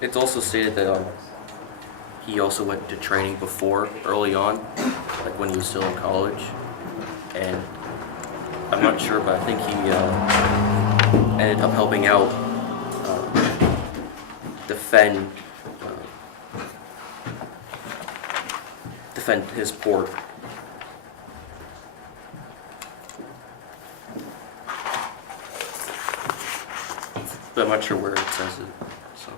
It's also stated that he also went to training before, early on, like when he was still in college. And I'm not sure, but I think he ended up helping out defend his port. But I'm not sure where it says it. So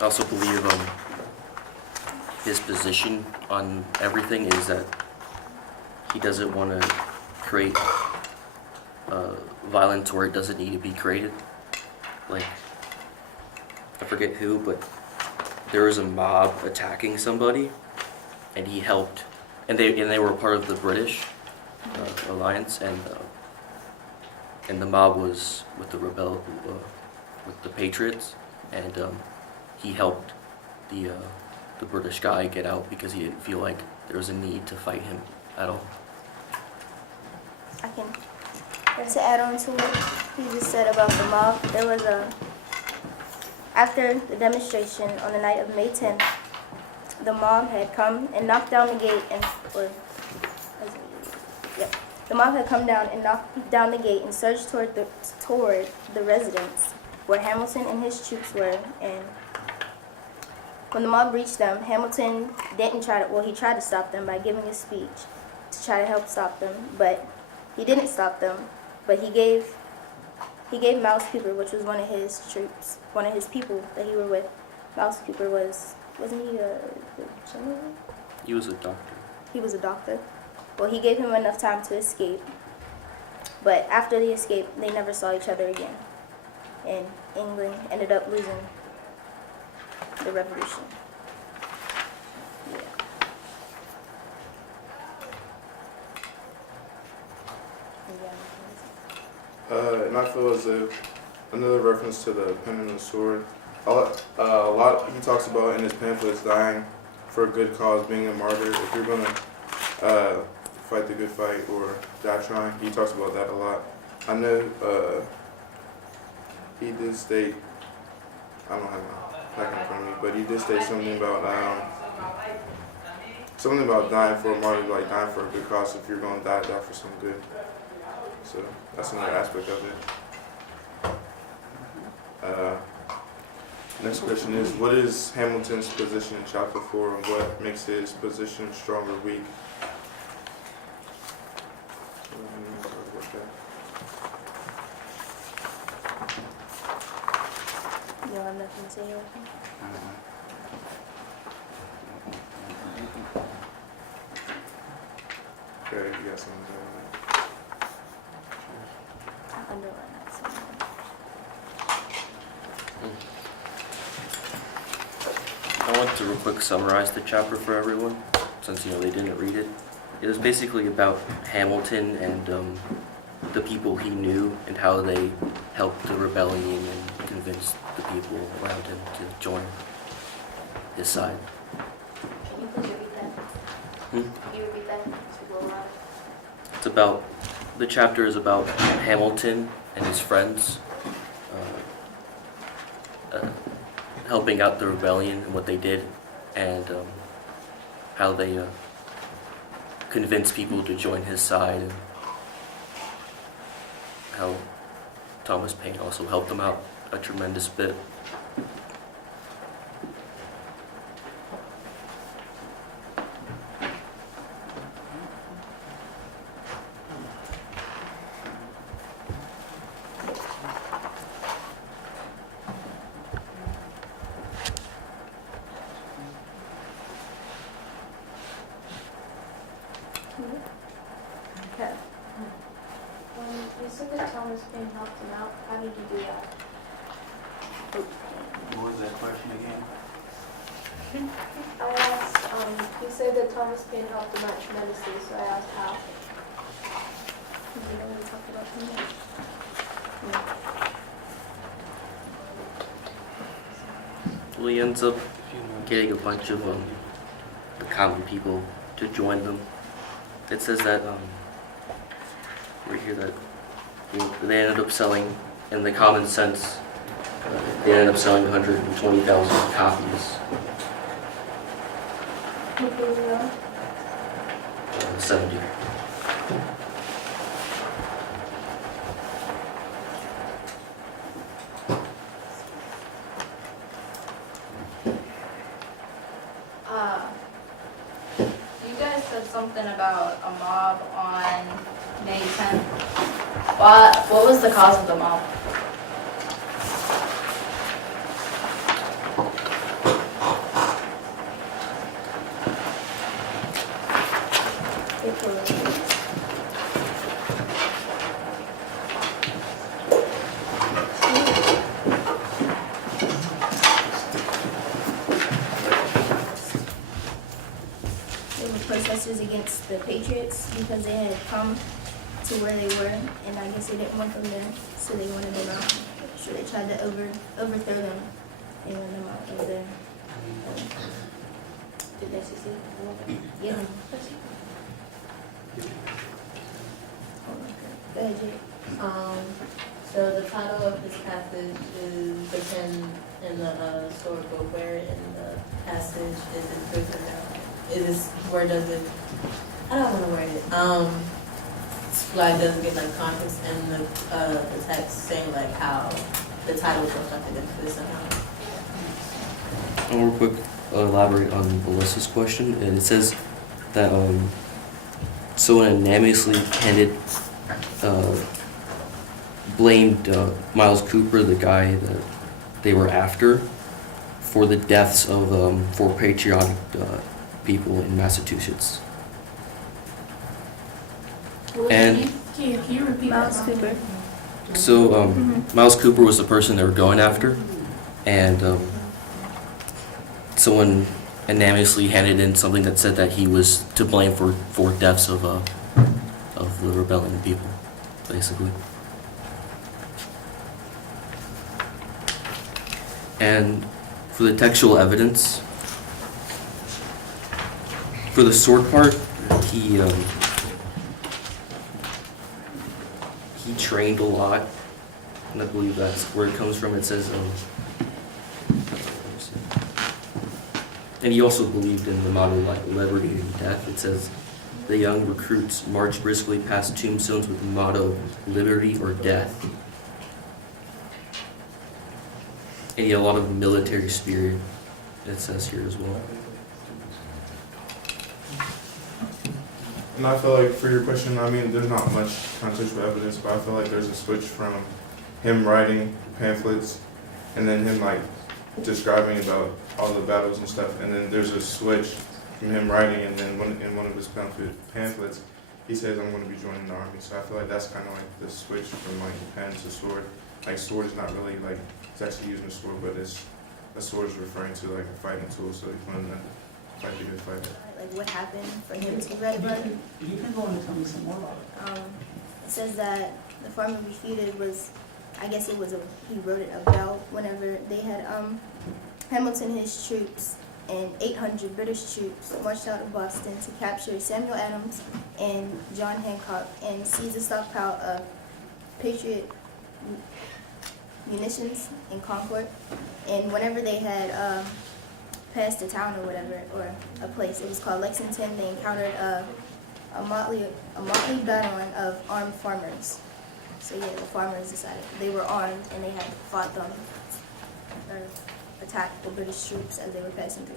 I also believe his position on everything is that he doesn't want to create violence where it doesn't need to be created. Like, I forget who, but there was a mob attacking somebody, and he helped, and they were part of the British alliance, and the mob was with the with the Patriots, and he helped the British guy get out because he didn't feel like there was a need to fight him at all. I can, to add on to what he just said about the mob, there was after the demonstration on the night of May 10th, the mob had come and knocked down the gate the mob had come down and knocked down the gate and surged toward the residence where Hamilton and his troops were. And when the mob reached them, Hamilton he tried to stop them by giving a speech to try to help stop them, but he didn't stop them. But he gave Mouse Cooper, which was one of his troops, one of his people that he were with. Mouse Cooper wasn't he a general? He was a doctor. He was a doctor. Well, he gave him enough time to escape. But after the escape, they never saw each other again. And England ended up losing the revolution. And I feel as if another reference to the pen and the sword. A lot he talks about in his pamphlets, dying for a good cause, being a martyr. If you're gonna fight the good fight or die trying, he talks about that a lot. I know he did state, I don't have my packet in front of me, but he did state something about dying for a martyr, like dying for a good cause. If you're gonna die for some good. So that's another aspect of it. Next question is, what is Hamilton's position in chapter 4, and what makes his position strong or weak? You don't have nothing to say, Joachim? Okay, you got something there. I'll underline that somewhere. I want to real quick summarize the chapter for everyone, since they didn't read it. It was basically about Hamilton and the people he knew and how they helped the rebellion and convinced the people around him to join his side. Can you please repeat that? Can you repeat that? It's about, the chapter is about Hamilton and his friends helping out the rebellion and what they did, and how they convinced people to join his side, and how Thomas Paine also helped them out a tremendous bit. Okay. You said that Thomas Paine helped him out. How did he do that? What was that question again? I asked, you said that Thomas Paine helped him out tremendously, so I asked how. We already talked about him. Well, he ends up getting a bunch of the common people to join them. It says that right here that they ended up selling, in the common sense, They ended up selling 120,000 copies. What page are you on? 70. You guys said something about a mob on May 10th. What was the cause of the mob? They were protesters against the Patriots because they had come to where they were, and I guess they didn't want them there, so they wanted them out. So they tried to overthrow them and run them out of there. Did they succeed? Yeah. Go ahead, Jake. So the title of his passage is the pen in the sword, but where in the passage is it prison now? Where does it, I don't want to word it. Like, does it get like context in the text saying like how the title was constructed into this somehow? And real quick, elaborate on Melissa's question. And it says that someone unanimously blamed Miles Cooper, the guy that they were after, for the deaths of 4 patriotic people in Massachusetts. And Can you repeat Miles Cooper. so Miles Cooper was the person they were going after, and someone unanimously handed in something that said that he was to blame for deaths of the rebellion people, basically. And for the textual evidence, for the sword part, he trained a lot, and I believe that's where it comes from. It says, and he also believed in the motto like liberty and death. It says, the young recruits marched briskly past tombstones with the motto liberty or death. And he had a lot of military spirit, it says here as well. And I feel like for your question, I mean, there's not much contextual evidence, but I feel like there's a switch from him writing pamphlets and then him like describing about all the battles and stuff, and then there's a switch from him writing, and then in one of his pamphlets, he says, I'm going to be joining the army. So I feel like that's kind of like the switch from like pen to sword. Like sword is not really like, it's actually using a sword, but a sword is referring to like a fighting tool, so he's going to fight a good fighter. Like what happened for him to write about it. You can go on and tell me some more about it. It says that the farmer refuted was, I guess it was he wrote it about whenever they had Hamilton and his troops and 800 British troops marched out of Boston to capture Samuel Adams and John Hancock and seize a stockpile of Patriot munitions in Concord. And whenever they had passed a town or whatever, or a place, it was called Lexington, they encountered a motley battalion of armed farmers. So yeah, the farmers decided they were armed and they had fought them or attacked the British troops as they were passing through.